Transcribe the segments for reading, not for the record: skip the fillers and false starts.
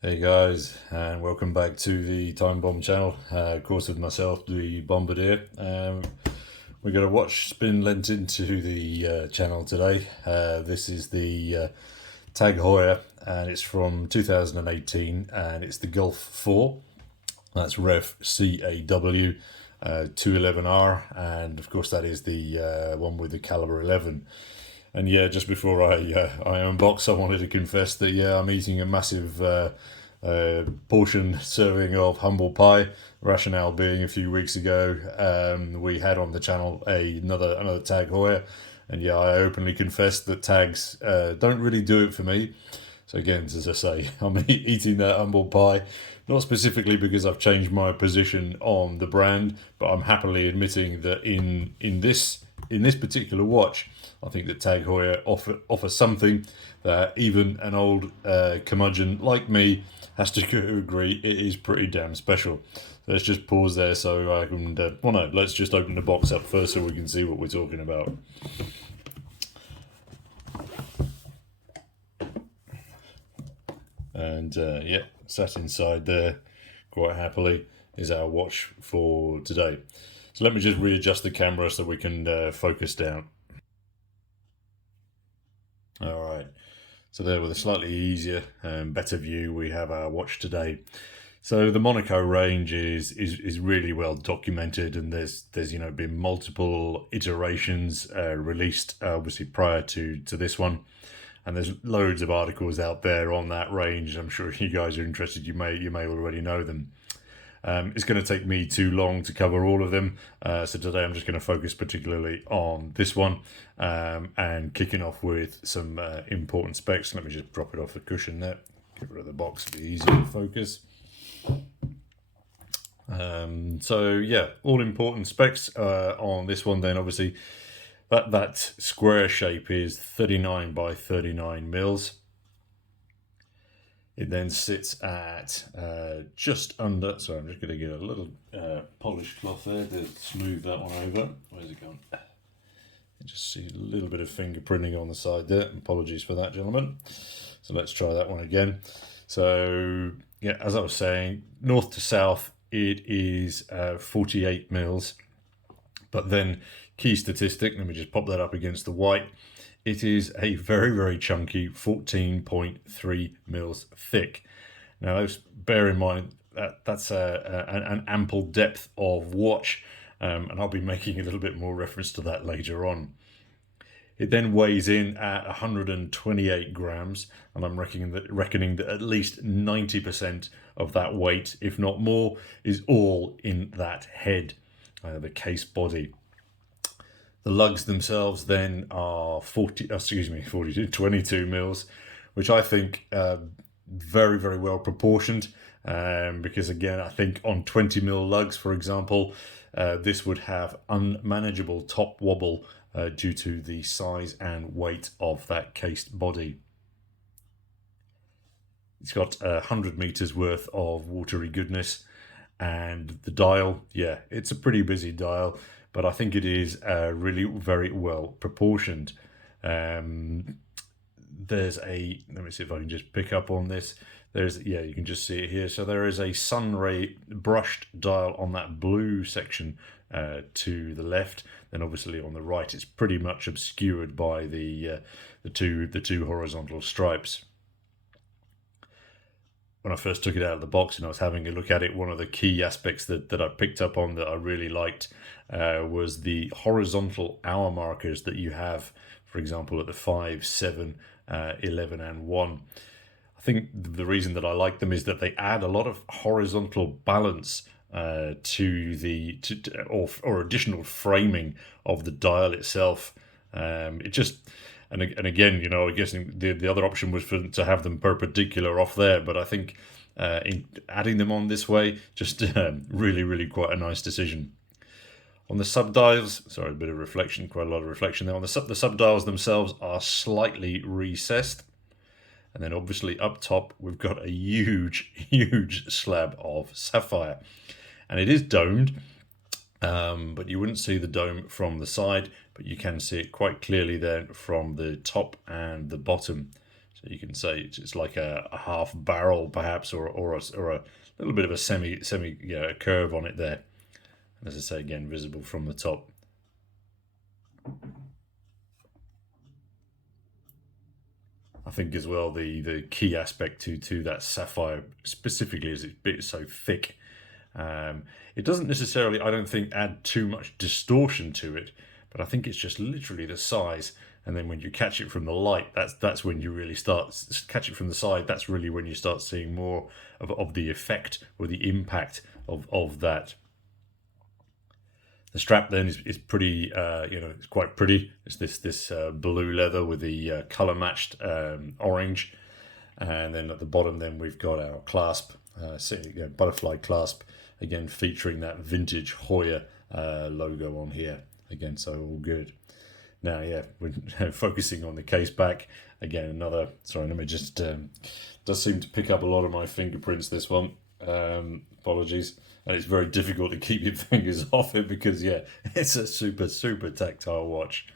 Hey guys, and welcome back to the Time Bomb channel. Of course, with myself, the Bombardier. We're going to watch spin lent into the channel today. This is the Tag Heuer, and it's from 2018, and it's the Gulf 4. That's Rev CAW 211R, and of course, that is the one with the Calibre 11. And yeah, just before I unbox, I wanted to confess that I'm eating a massive portion serving of humble pie. Rationale being, a few weeks ago, we had on the channel another Tag Heuer, and I openly confessed that tags don't really do it for me. So again, as I say, I'm eating that humble pie, not specifically because I've changed my position on the brand, but I'm happily admitting that in this particular watch, I think that Tag Heuer offers something that even an old curmudgeon like me has to agree it is pretty damn special. So let's just pause there so I can. No, let's just open the box up first so we can see what we're talking about. And sat inside there quite happily is our watch for today. So let me just readjust the camera so we can focus down. All right. So there, with a slightly easier and better view, we have our watch today. So the Monaco range is really well documented, and there's been multiple iterations released, obviously prior to this one, and there's loads of articles out there on that range. I'm sure if you guys are interested, you may already know them. It's going to take me too long to cover all of them, so today I'm just going to focus particularly on this one, and kicking off with some important specs. Let me just drop it off the cushion there, get rid of the box, it'll be easier to focus. All important specs on this one. Then obviously that square shape is 39 by 39 mils. It then sits at just under. So I'm just going to get a little polished cloth there to smooth that one over. Where's it gone? You just see a little bit of fingerprinting on the side there. Apologies for that, gentlemen. So let's try that one again. So as I was saying, north to south, it is 48 mils. But then, key statistic, let me just pop that up against the white. It is a very, very chunky 14.3 mils thick. Now, bear in mind that that's an ample depth of watch, and I'll be making a little bit more reference to that later on. It then weighs in at 128 grams, and I'm reckoning that at least 90% of that weight, if not more, is all in that head, the case body. The lugs themselves then are 22 mils, which I think very, very well proportioned. Because again, I think on 20 mil lugs, for example, this would have unmanageable top wobble due to the size and weight of that cased body. It's got 100 meters worth of watery goodness, and the dial, it's a pretty busy dial, but I think it is really very well proportioned. Let me see if I can just pick up on this. You can just see it here. So there is a sunray brushed dial on that blue section to the left. Then obviously on the right, it's pretty much obscured by the two horizontal stripes. When I first took it out of the box and I was having a look at it, one of the key aspects that I picked up on that I really liked was the horizontal hour markers that you have, for example, at the 5, 7, 11 and 1. I think the reason that I like them is that they add a lot of horizontal balance or additional framing of the dial itself. And again, I guess the other option was to have them perpendicular off there, but I think in adding them on this way, just really, really quite a nice decision. On the subdials, sorry, a bit of reflection, quite a lot of reflection there. On the subdials themselves are slightly recessed. And then obviously up top, we've got a huge, huge slab of sapphire. And it is domed, but you wouldn't see the dome from the side, but you can see it quite clearly there from the top and the bottom. So you can say it's like a half barrel perhaps, or a little bit of a semi curve on it there. As I say, again, visible from the top. I think as well the key aspect to that sapphire specifically is it's so thick. It doesn't necessarily, I don't think, add too much distortion to it, but I think it's just literally the size. And then when you catch it from the light, that's when you really start catch it from the side. That's really when you start seeing more of the effect or the impact of that. The strap then is pretty, it's quite pretty. It's this blue leather with the color matched orange, and then at the bottom then we've got our clasp, butterfly clasp, again featuring that vintage HEUER logo on here. Again, so all good. Now, yeah, we're focusing on the case back. Again, another, sorry, let me just, does seem to pick up a lot of my fingerprints, this one. Apologies. And it's very difficult to keep your fingers off it because, yeah, it's a super, super tactile watch.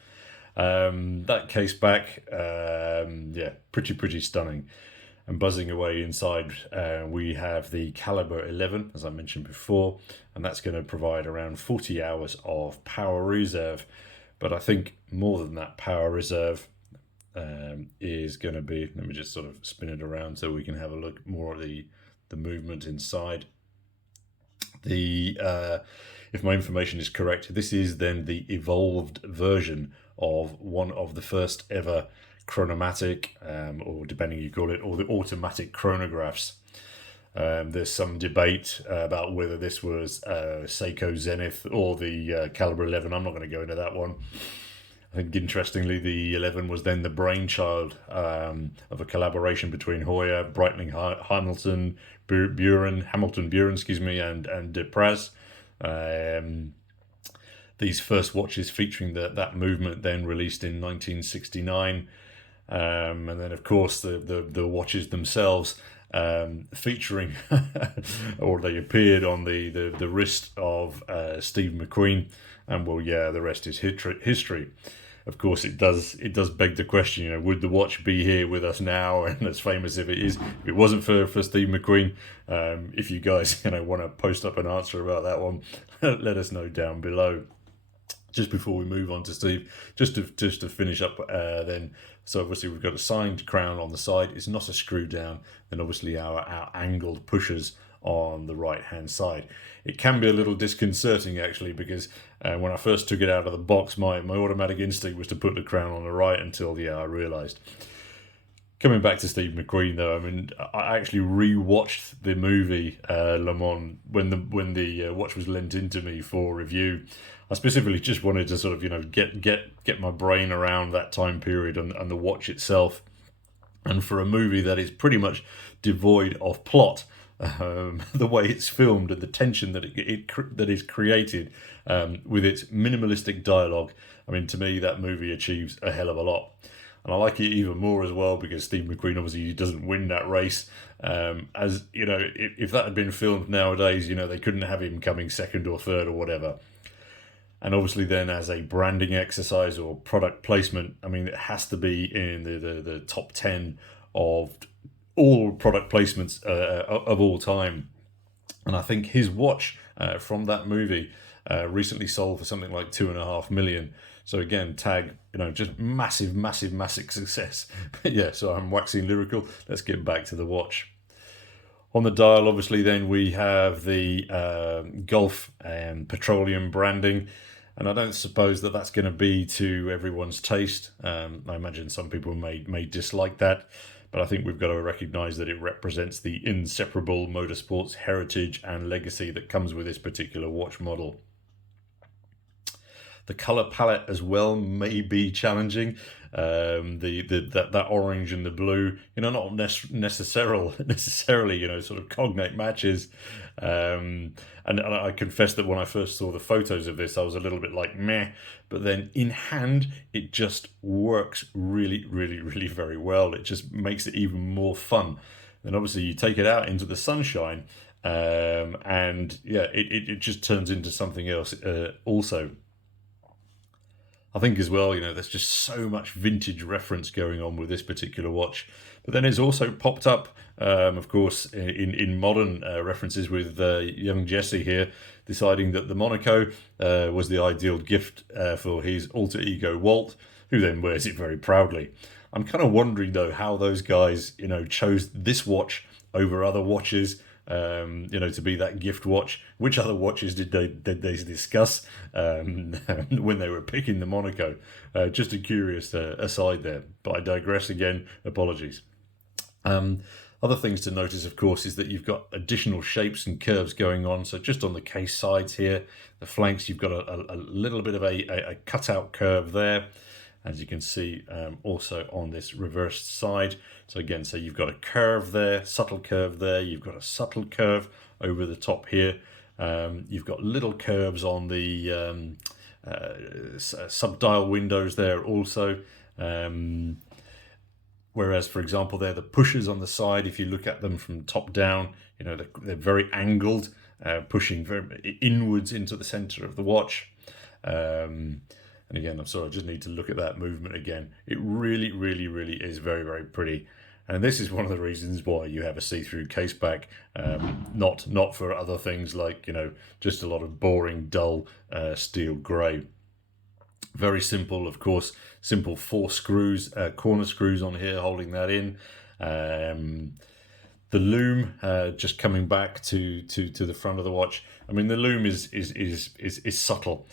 That case back, yeah, pretty stunning. And buzzing away inside, we have the Calibre 11, as I mentioned before, and that's going to provide around 40 hours of power reserve. But I think more than that power reserve is going to be, let me just sort of spin it around so we can have a look more at the movement inside. If my information is correct, this is then the evolved version of one of the first ever chronomatic, or depending you call it, or the automatic chronographs. There's some debate about whether this was Seiko Zenith or the Calibre 11. I'm not going to go into that one. I think, interestingly, the 11 was then the brainchild of a collaboration between HEUER, Breitling Hamilton Buren, and De Praz. These first watches featuring that movement then released in 1969. And then, of course, the watches themselves featuring, or they appeared on the wrist of Steve McQueen. And, well, yeah, the rest is history. Of course, it does beg the question, would the watch be here with us now, and as famous if it is, if it wasn't for Steve McQueen? If you guys want to post up an answer about that one, let us know down below. Just before we move on to Steve, just to finish up then, so obviously we've got a signed crown on the side. It's not a screw down. Then obviously our angled pushers on the right hand side. It can be a little disconcerting actually, because when I first took it out of the box, my automatic instinct was to put the crown on the right until I realised. Coming back to Steve McQueen though, I mean, I actually re-watched the movie Le Mans when the watch was lent into me for review. I specifically just wanted to sort of get my brain around that time period and the watch itself. And for a movie that is pretty much devoid of plot, the way it's filmed and the tension that is created with its minimalistic dialogue, I mean, to me that movie achieves a hell of a lot. And I like it even more as well because Steve McQueen obviously doesn't win that race. As you know, if that had been filmed nowadays, they couldn't have him coming second or third or whatever. And obviously then as a branding exercise or product placement, I mean, it has to be in the top 10 of all product placements of all time. And I think his watch from that movie recently sold for something like 2.5 million. So again, tag, just massive success. But yeah, so I'm waxing lyrical. Let's get back to the watch. On the dial, obviously, then we have the Gulf and petroleum branding. And I don't suppose that's going to be to everyone's taste. I imagine some people may dislike that. But I think we've got to recognise that it represents the inseparable motorsports heritage and legacy that comes with this particular watch model. The colour palette as well may be challenging. That orange and the blue, not necessarily, sort of cognate matches. And I confess that when I first saw the photos of this, I was a little bit like meh. But then in hand, it just works really very well. It just makes it even more fun. Then obviously you take it out into the sunshine, and yeah, it just turns into something else also. I think as well, there's just so much vintage reference going on with this particular watch. But then it's also popped up, of course, in modern references with young Jesse here deciding that the Monaco was the ideal gift for his alter ego Walt, who then wears it very proudly. I'm kind of wondering though how those guys, chose this watch over other watches, to be that gift watch. Which other watches did they discuss when they were picking the Monaco? Just a curious aside there, but I digress again. Apologies. Other things to notice, of course, is that you've got additional shapes and curves going on. So just on the case sides here, the flanks, you've got a little bit of a cutout curve there, as you can see, also on this reversed side. So again, so you've got a curve there, subtle curve there, you've got a subtle curve over the top here. You've got little curves on the subdial windows there also. Whereas, for example, they're the pushers on the side. If you look at them from top down, they're very angled, pushing very inwards into the center of the watch. And again, I'm sorry, I just need to look at that movement again. It really, really, really is very, very pretty. And this is one of the reasons why you have a see-through case back, not for other things like, just a lot of boring, dull steel grey. Very simple, of course, simple 4 screws, corner screws on here holding that in. The loom, just coming back to the front of the watch. I mean, the loom is subtle.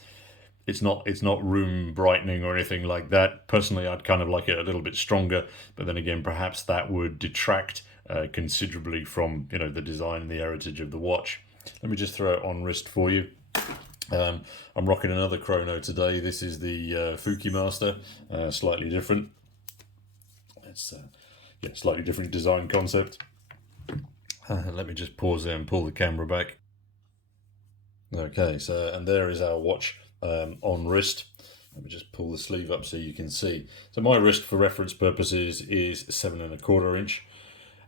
It's not room brightening or anything like that. Personally, I'd kind of like it a little bit stronger, but then again, perhaps that would detract considerably from the design and the heritage of the watch. Let me just throw it on wrist for you. I'm rocking another chrono today. This is the Fuki Master, slightly different. It's slightly different design concept. Let me just pause there and pull the camera back. Okay, so and there is our watch. On wrist. Let me just pull the sleeve up so you can see. So my wrist, for reference purposes, is 7 1/4 inch,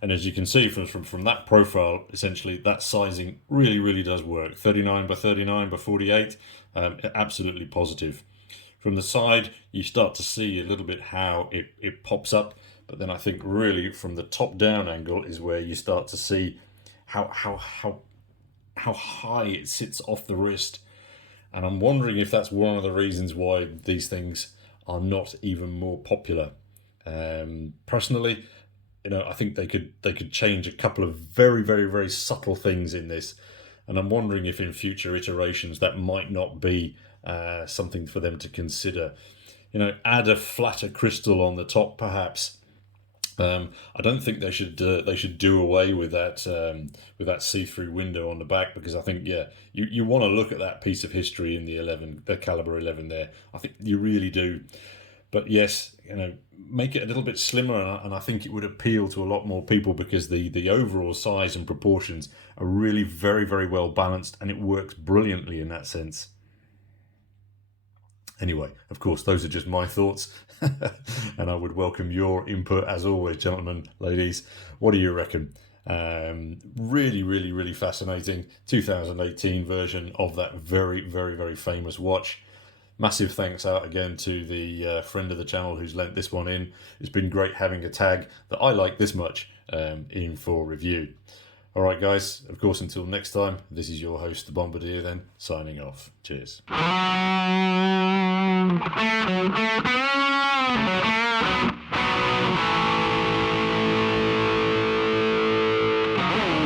and as you can see from that profile, essentially that sizing really does work. 39 by 39 by 48, absolutely positive. From the side, you start to see a little bit how it pops up, but then I think really from the top down angle is where you start to see how high it sits off the wrist. And I'm wondering if that's one of the reasons why these things are not even more popular. Personally, I think they could change a couple of very, very, very subtle things in this. And I'm wondering if in future iterations that might not be something for them to consider. Add a flatter crystal on the top, perhaps. I don't think they should do away with that see-through window on the back, because I think you want to look at that piece of history in the Calibre 11 there. I think you really do. But yes, make it a little bit slimmer, and I think it would appeal to a lot more people because the overall size and proportions are really very, very well balanced, and it works brilliantly in that sense. Anyway, of course, those are just my thoughts, and I would welcome your input as always, gentlemen, ladies. What do you reckon? Really, really, really fascinating 2018 version of that very, very, very famous watch. Massive thanks out again to the friend of the channel who's lent this one in. It's been great having a tag that I like this much in for review. All right, guys, of course, until next time, this is your host, the Bombardier, then, signing off. Cheers.